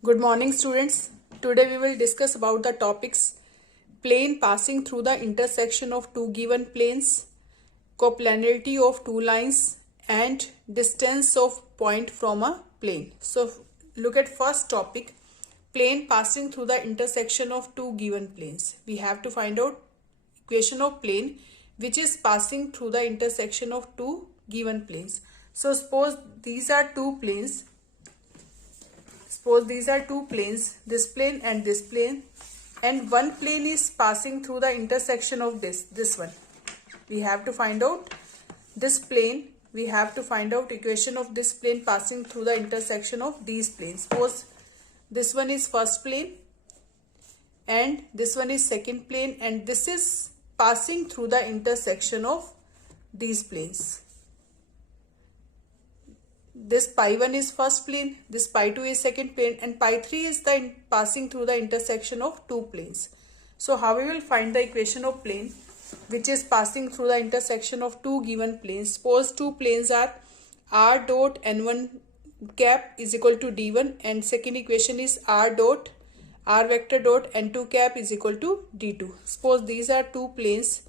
Good morning, students. Today we will discuss about the topics plane passing through the intersection of two given planes, coplanarity of two lines, and distance of point from a plane. So look at first topic, plane passing through the intersection of two given planes. We have to find out equation of plane which is passing through the intersection of two given planes. So suppose these are two planes. Suppose these are two planes, this plane, and one plane is passing through the intersection of this one. We have to find out this plane. We have to find out equation of this plane passing through the intersection of these planes. Suppose this one is first plane and this one is second plane, and this is passing through the intersection of these planes. This pi1 is first plane, this pi2 is second plane, and pi3 is the passing through the intersection of two planes. So how we will find the equation of plane which is passing through the intersection of two given planes? Suppose two planes are r dot n1 cap is equal to d1, and second equation is r vector dot n2 cap is equal to d2. Suppose these are two planes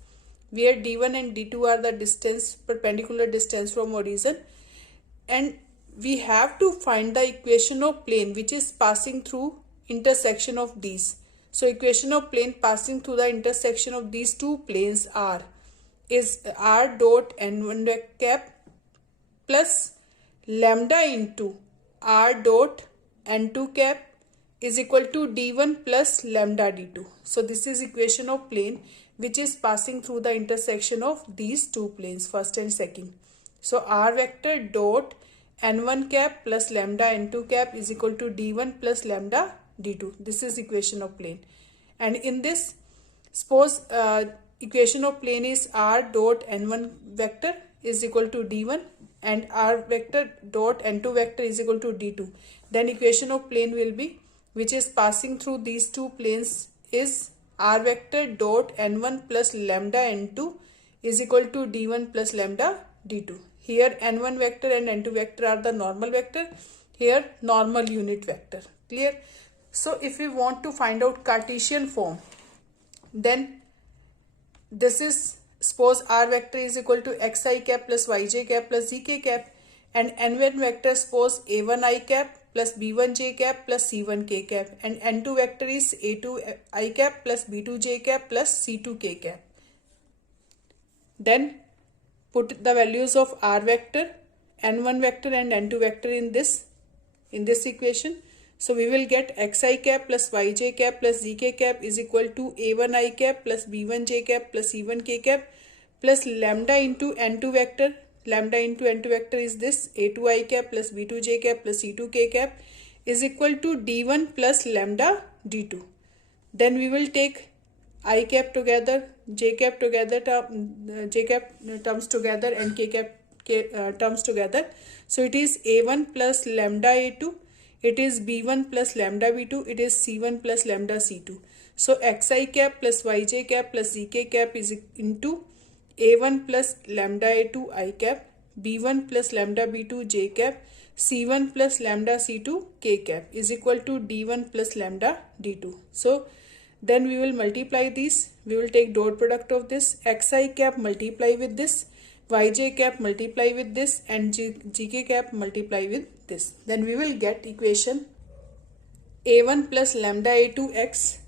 where d1 and d2 are the distance, perpendicular distance from origin, and we have to find the equation of plane which is passing through intersection of these. So equation of plane passing through the intersection of these two planes is r dot n1 cap plus lambda into r dot n2 cap is equal to d1 plus lambda d2. So this is equation of plane which is passing through the intersection of these two planes, first and second. So r vector dot n1 cap plus lambda n2 cap is equal to d1 plus lambda d2. This is equation of plane. And in this, suppose equation of plane is r dot n1 vector is equal to d1 and r vector dot n2 vector is equal to d2. Then equation of plane will be which is passing through these two planes is r vector dot n1 plus lambda n2 is equal to d1 plus lambda d2. Here n1 vector and n2 vector are the normal vector. Here normal unit vector. Clear? So if we want to find out Cartesian form, then this is, suppose r vector is equal to xi cap plus yj cap plus zk cap, and n1 vector suppose a1 cap plus b1 cap plus c1 cap, and n2 vector is a2 cap plus b2 cap plus c2 cap. Then put the values of r vector, n1 vector and n2 vector in this equation. So we will get xi cap plus yj cap plus zk cap is equal to a1 cap plus b1 cap plus c1 cap plus lambda into n2 vector. Lambda into n2 vector is this a2 cap plus b2 cap plus c2 cap is equal to d1 plus lambda d2. Then we will take I cap together, j cap together, j cap terms together, and k cap terms together. So it is a1 plus lambda a2, it is b1 plus lambda b2, it is c1 plus lambda c2. So xi cap plus yj cap plus zk cap is into a1 plus lambda a2 I cap, b1 plus lambda b2 j cap, c1 plus lambda c2 k cap is equal to d1 plus lambda d2. So then we will multiply these. We will take dot product of this, xi cap multiply with this, yj cap multiply with this, and gk cap multiply with this. Then we will get equation a1 plus lambda a2 x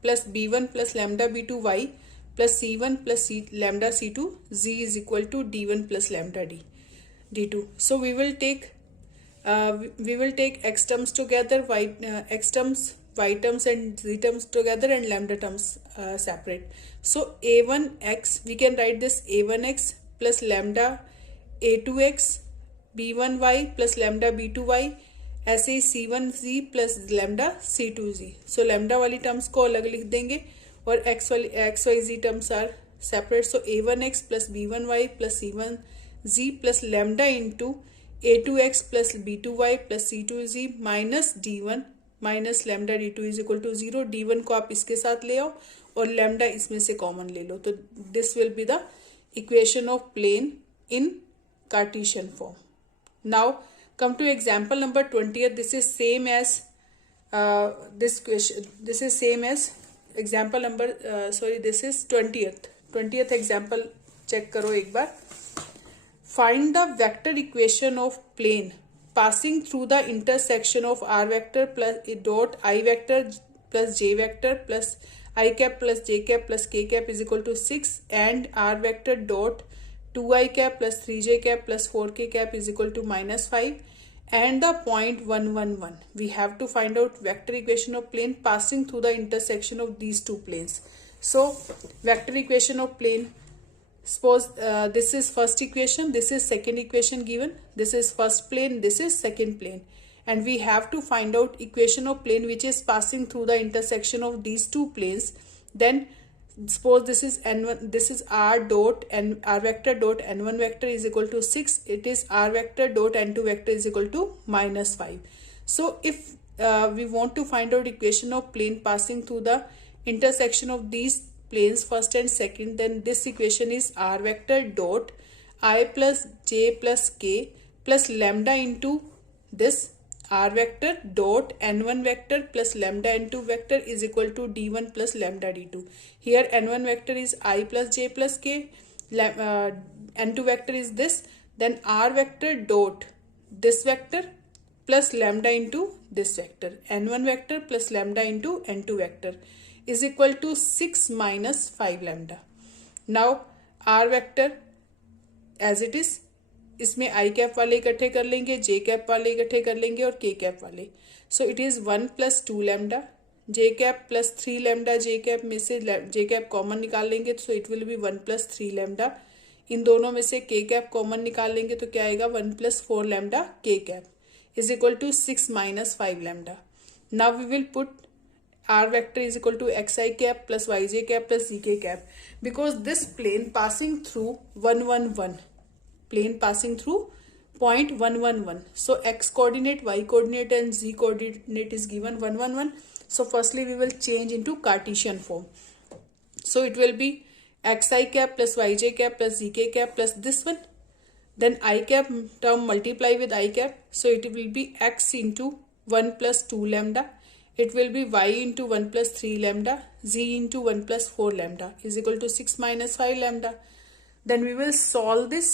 plus b1 plus lambda b2 y plus c1 plus lambda c2 z is equal to d1 plus lambda d2. So we will take x terms together, x terms, y terms and z terms together, and lambda terms separate. So a1x, we can write this a1x plus lambda a2x b1y plus lambda b2y ऐसे ही c1z plus lambda c2z. So lambda वाली terms को अलग लिख देंगे और x y z terms are separate. So a1x plus b1y plus c1z plus lambda into a2x plus b2y plus c2z minus d1 minus lambda D two is equal to 0. d1 को आप इसके साथ ले आओ और लैम्डा इसमें से common ले लो. तो this will be the equation of plane in Cartesian form. Now come to example number 20th. This is same as this question, this is same as example number, this is 20th example. check करो एक बार. Find the vector equation of plane passing through the intersection of r vector plus dot I vector plus j vector plus I cap plus j cap plus k cap is equal to 6 and r vector dot 2i cap plus 3j cap plus 4k cap is equal to -5 and the point 1, 1, 1. We have to find out vector equation of plane passing through the intersection of these two planes. So vector equation of plane, suppose this is first equation, this is second equation given, this is first plane, this is second plane, and we have to find out equation of plane which is passing through the intersection of these two planes. Then suppose this is n1, this is r dot and r vector dot n1 vector is equal to 6, it is r vector dot n2 vector is equal to -5. So if we want to find out equation of plane passing through the intersection of these planes first and second, then this equation is r vector dot I plus j plus k plus lambda into this r vector dot n1 vector plus lambda n2 vector is equal to d1 plus lambda d2. Here n1 vector is I plus j plus k, n2 vector is this, then r vector dot this vector plus lambda into this vector, n1 vector plus lambda into n2 vector is equal to 6 minus 5 lambda. Now r vector as it is, इसमें आई cap वाले इकट्ठे कर लेंगे, जे cap वाले इकट्ठे कर लेंगे और के कैप वाले. So it is 1 + 2 lambda, J cap plus 3 lambda, J cap में से जे कैप कॉमन निकाल लेंगे so it will be 1 + 3 lambda. इन दोनों में से के कैप कॉमन निकाल लेंगे तो क्या आएगा 1 + 4 लैम्डा के cap is equal to 6 minus 5 lambda. Now we will put r vector is equal to xi cap plus yj cap plus zk cap because this plane passing through 1, 1, 1, plane passing through point 1, 1, 1. So x coordinate, y coordinate and z coordinate is given 1, 1, 1. So firstly we will change into Cartesian form. So it will be xi cap plus yj cap plus zk cap plus this one. Then I cap term multiply with I cap. So it will be x into 1 + 2 lambda. It will be y into 1 + 3 lambda, z into 1 + 4 lambda is equal to 6 minus 5 lambda. Then we will solve this.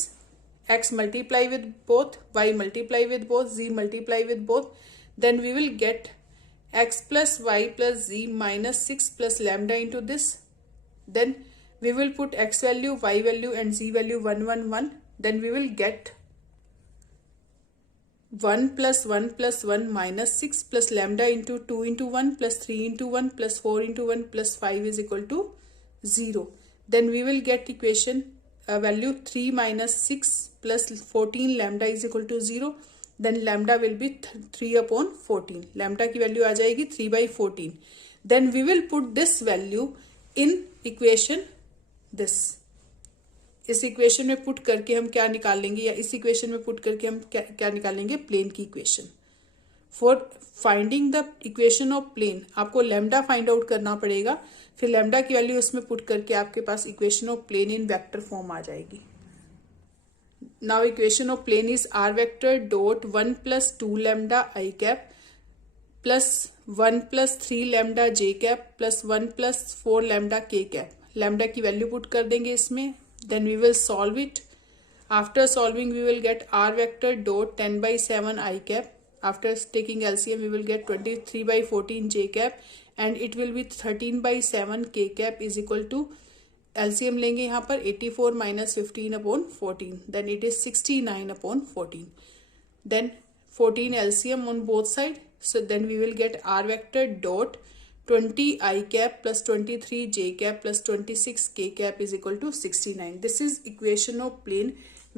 X multiply with both, y multiply with both, z multiply with both. Then we will get x plus y plus z minus 6 plus lambda into this. Then we will put x value, y value and z value 1, 1, 1. Then we will get 1 plus 1 plus 1 minus 6 plus lambda into 2 into 1 plus 3 into 1 plus 4 into 1 plus 5 is equal to 0. Then we will get equation value 3 minus 6 plus 14 lambda is equal to 0. Then lambda will be 3 upon 14. Lambda की value आ जाएगी 3/14. Then we will put this value in equation this. इस equation में put करके हम क्या निकालेंगे या इस इक्वेशन में पुट करके हम क्या निकालेंगे प्लेन की equation. For finding the equation of plane आपको लैम्डा फाइंड आउट करना पड़ेगा, फिर लैम्डा की वैल्यू उसमें पुट करके आपके पास equation of plane in vector form आ जाएगी. Now equation of plane is r vector dot 1 + 2 lambda I cap plus 1 + 3 lambda J cap plus 1 + 4 lambda के कैप. लैम्डा की वैल्यू पुट कर देंगे इसमें. Then we will solve it. After solving we will get r vector dot 10/7 I cap. After taking LCM we will get 23/14 j cap and it will be 13/7 k cap is equal to LCM लेंगे यहाँ पर 84 minus 15 upon 14. Then it is 69 upon 14. Then 14 LCM on both sides. So then we will get r vector dot 20 I cap plus 23 j cap plus 26 k cap is equal to 69. This is equation of plane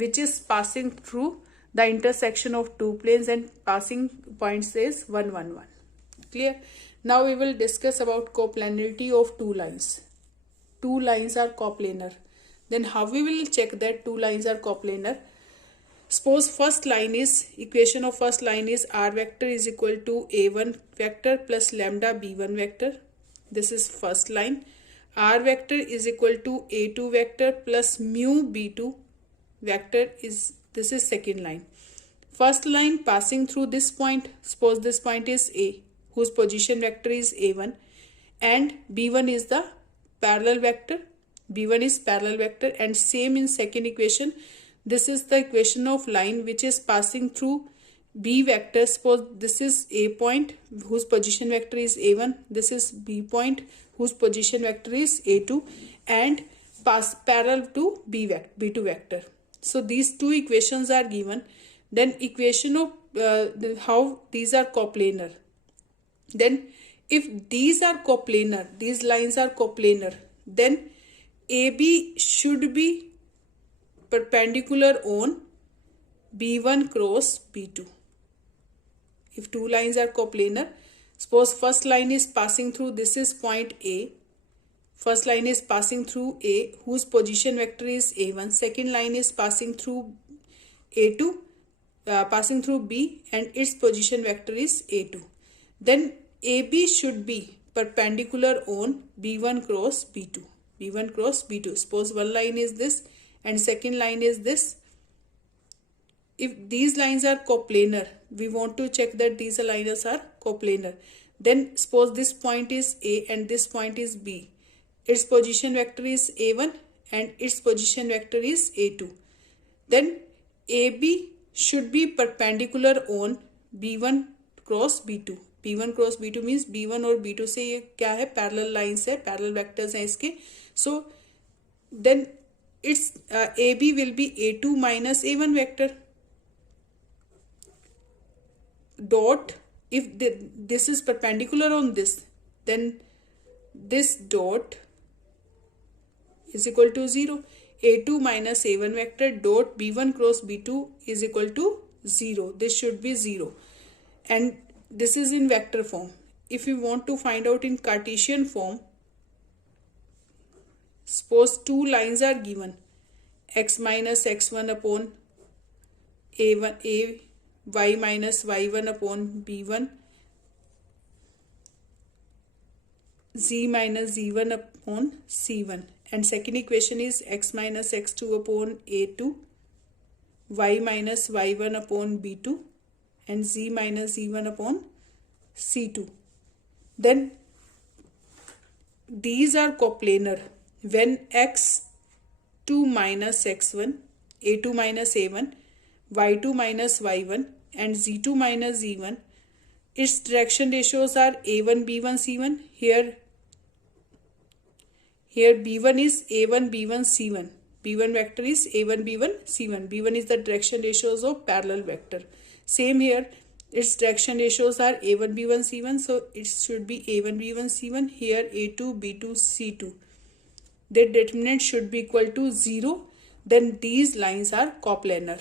which is passing through the intersection of two planes and passing point says 1, 1, 1. Clear? Now we will discuss about coplanarity of two lines. Two lines are coplanar. Then how we will check that two lines are coplanar? Suppose first line is, equation of first line is r vector is equal to a1 vector plus lambda b1 vector. This is first line. R vector is equal to a2 vector plus mu b2 vector is, this is second line. First line passing through this point, suppose this point is a, whose position vector is a1, and b1 is the parallel vector. b1 is parallel vector, and same in second equation. This is the equation of line which is passing through b vector. Suppose this is a point whose position vector is a1, this is b point whose position vector is a2, and pass parallel to b2 vector. So these two equations are given. Then equation of how these are coplanar. Then if these are coplanar, these lines are coplanar, then AB should be perpendicular on B1 cross B2. If two lines are coplanar, suppose first line is passing through, this is point A. First line is passing through A whose position vector is A1. Second line is passing through A2, passing through B, and its position vector is A2. Then AB should be perpendicular on B1 cross B2. B1 cross B2. Suppose one line is this and second line is this. If these lines are coplanar, we want to check that these lines are coplanar. Then suppose this point is A and this point is B. Its position vector is A1 and its position vector is A2. Then AB should be perpendicular on B1 cross B2. B1 cross B2 means B1 और B2 से ये क्या है, parallel lines है, parallel vectors हैं इसके. So then its AB will be A2 minus A1 vector. Dot, if this is perpendicular on this, then this dot is equal to 0. A2 minus A1 vector dot B1 cross B2 is equal to 0. This should be 0. And this is in vector form. If you want to find out in Cartesian form, suppose two lines are given, x minus x1 upon a1, y minus y1 upon b1, z minus z1 upon c1, and second equation is x minus x2 upon a2, y minus y1 upon b2, and z minus z1 upon c2. Then these are coplanar when x2 minus x1, a2 minus a1, y2 minus y1, and z2 minus z1, its direction ratios are a1 b1 c1. Here b1 is a1 b1 c1. b1 vector is a1 b1 c1. b1 is the direction ratios of parallel vector. Same here, its direction ratios are a1 b1 c1, so it should be a1 b1 c1. Here a2 b2 c2. Their determinant should be equal to 0. Then these lines are coplanar.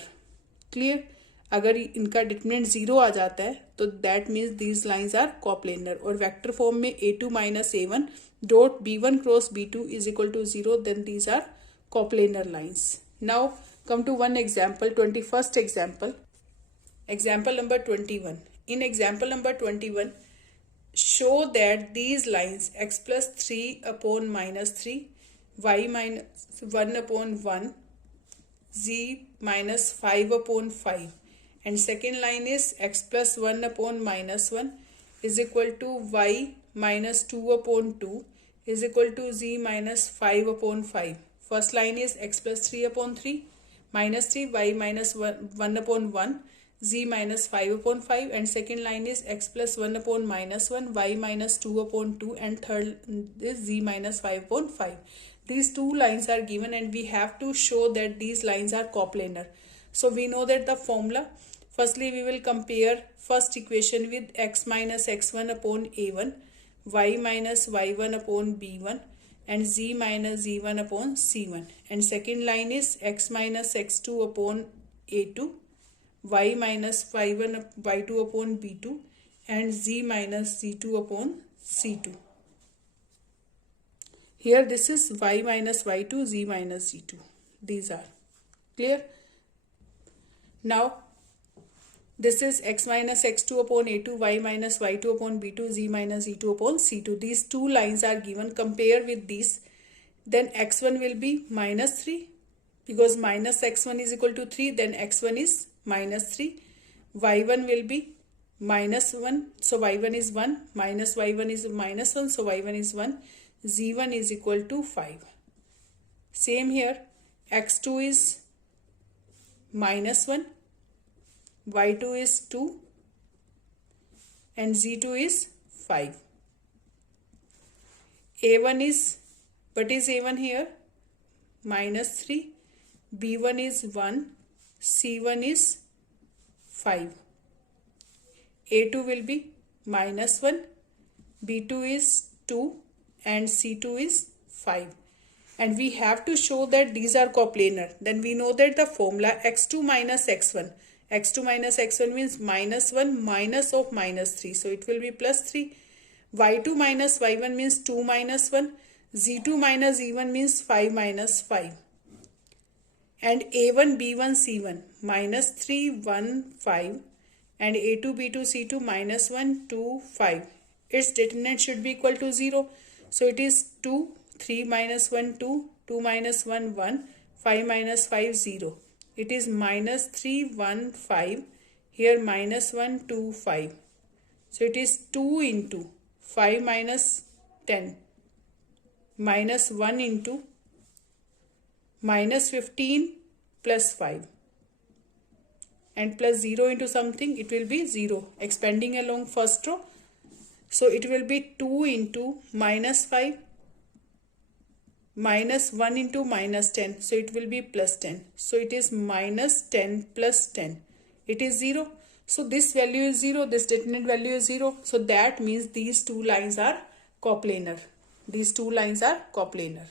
Clear? अगर इनका determinant 0 आ जाता है तो that means these lines are coplanar. और vector form में a2 minus a1 dot b1 cross b2 is equal to 0, then these are coplanar lines. Now come to one example, 21st example. Example number 21. In example number 21, show that these lines x plus 3 upon minus 3, y minus 1 upon 1, z minus 5 upon 5, and second line is x plus 1 upon minus 1 is equal to y minus 2 upon 2 is equal to z minus 5 upon 5. First line is x plus 3 upon 3, minus 3, y minus 1 upon 1, z minus 5 upon 5, and second line is x plus 1 upon minus 1, y minus 2 upon 2, and third is z minus 5 upon 5. These two lines are given and we have to show that these lines are coplanar. So we know that the formula, firstly we will compare first equation with x minus x1 upon a1, y minus y1 upon b1, and z minus z1 upon c1. And second line is x minus x2 upon a2, y minus y1 y2 upon b2, and z minus z2 upon c2. Here this is y minus y2, z minus z2. These are clear. Now this is x minus x2 upon a2, y minus y2 upon b2, z minus z2 upon c2. These two lines are given. Compare with these. Then x1 will be minus 3 because minus x1 is equal to 3. Then x1 is minus 3. y1 will be minus 1, so y1 is 1, minus y1 is minus 1, so y1 is 1, z1 is equal to 5. Same here, x2 is minus 1, y2 is 2, and z2 is 5. a1 is, what is a1 here? Minus 3, b1 is 1, c1 is 5. a2 will be minus 1, b2 is 2, and c2 is 5. And we have to show that these are coplanar. Then we know that the formula x2 minus x1. x2 minus x1 means minus 1 minus of minus 3. So it will be plus 3. y2 minus y1 means 2 minus 1. z2 minus z1 means 5 minus 5. And a1, b1, c1 minus 3, 1, 5. And a2, b2, c2 minus 1, 2, 5. Its determinant should be equal to 0. So it is 2, 3 minus 1, 2, 2 minus 1, 1, 5 minus 5, 0. It is minus 3, 1, 5. Here minus 1, 2, 5. So it is 2 into 5 minus 10. Minus 1 into minus 15 plus 5. And plus 0 into something, it will be 0. Expanding along first row. So it will be 2 into minus 5. Minus 1 into minus 10. So it will be plus 10. So it is minus 10 plus 10. It is 0. So this value is 0. This determinant value is 0. So that means these two lines are coplanar. These two lines are coplanar.